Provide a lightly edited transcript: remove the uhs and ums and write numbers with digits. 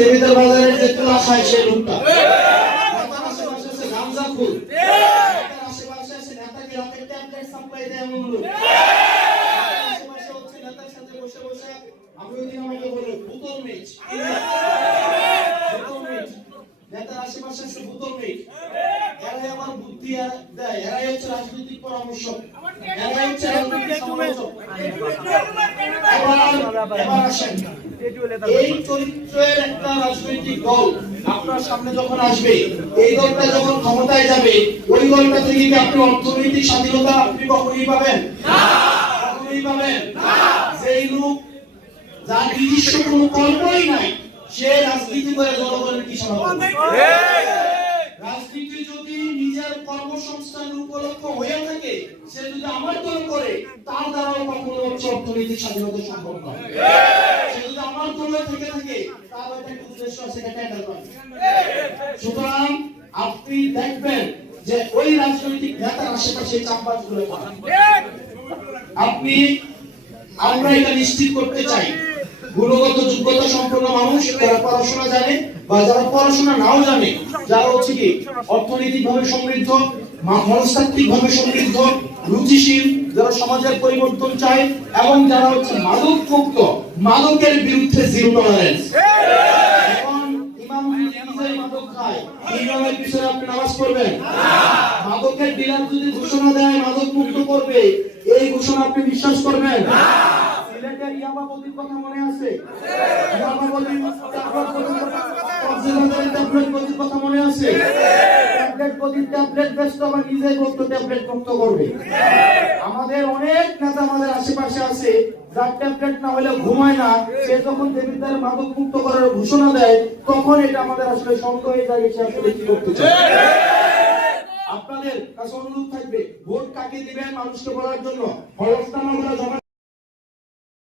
দেবিদার বাজারের যে তোলা খায় সেই লোকটা, নেতার আশেপাশে আছে গাঞ্জা ফুল, নেতার আশেপাশে আছে নেতাকে রাতে ট্যাবলেট সাপ্লাই দেয় এমন লোক, আশেপাশে হচ্ছে নেতার সাথে বসে বসে আমি ওই দিন আমাকে বললো বোতল মেচ, নেতার আশেপাশে আছে বোতল মেচ, এরাই আমার বুদ্ধি দেয়, এরাই হচ্ছে রাজনৈতিক পরামর্শক, এরাই হচ্ছে রাজনৈতিক সমালোচক। এবার আসেন, এই চরিত্রের একটা রাজনৈতিক দল আপনার সামনে যখন আসবে, এই দলটা যখন ক্ষমতায় যাবে, ওই দলটা থেকে কি আপনি অর্থনৈতিক স্বাধীনতা আপনি কখনোই পাবেন না, কখনোই পাবেন না। যেই লোক যার নিজস্ব কোনো কর্মই নাই, সে রাজনীতি করে জনগণের কি সেবা করবে? রাজনীতি যদি নিজের কর্মসংস্থানের উপলক্ষ হয়ে থাকে, সে যদি আমার দল করে, তার দ্বারাও কখনো হচ্ছে অর্থনৈতিক স্বাধীনতা সম্ভব নয়। সে যদি আমার দলে থেকে থাকে, তার একটা উদ্দেশ্য আছে, সেটা টেন্ডার করে। সুতরাং আপনি দেখবেন যে ওই রাজনৈতিক নেতার আশেপাশে চাপবাজগুলো আপনি, আমরা এটা নিশ্চিত করতে চাই গুণগত যোগ্যতা সম্পন্ন মানুষ, যারা পড়াশোনা জানে বা যারা পড়াশোনা নাও জানে, যারা হচ্ছে কি অর্থনৈতিক ভাবে সমৃদ্ধ, মনস্তাত্ত্বিক ভাবে সমৃদ্ধ, রুচিশীল, যারা সমাজের পরিবর্তন চায় এবং যারা হচ্ছে মাদক মুক্ত, মাদকের বিরুদ্ধে জিরো টলারেন্স। এখন ইমাম নিজেই মাদক খায়, ইমামের পিছনে আপনি নামাজ পড়বেন? মাদকের ডিলার যদি ঘোষণা দেয় মাদক মুক্ত করবে, এই ঘোষণা আপনি বিশ্বাস করবেন? সিলেটের ইয়াবাবতীর কথা মনে আছে? ইয়াবাবতীর কথা মনে আছে? ট্যাবলেট বেচতে আবার নিজেই বলতো ট্যাবলেট মুক্ত করবে। আমাদের অনেক নেতা আমাদের আশেপাশে আছে, যার ট্যাবলেট না হলে ঘুমায় না, সে যখন দেবিদ্বারে মাদক মুক্ত করার ঘোষণা দেয়, তখন এটা আমাদের আসলে সন্দেহ হয়ে যায় সে আসলে কি করতে চায়। আপনাদের কাছে অনুরোধ থাকবে, ভোট কাকে দিবেন মানুষকে বলার জন্য, হলফনামা জমা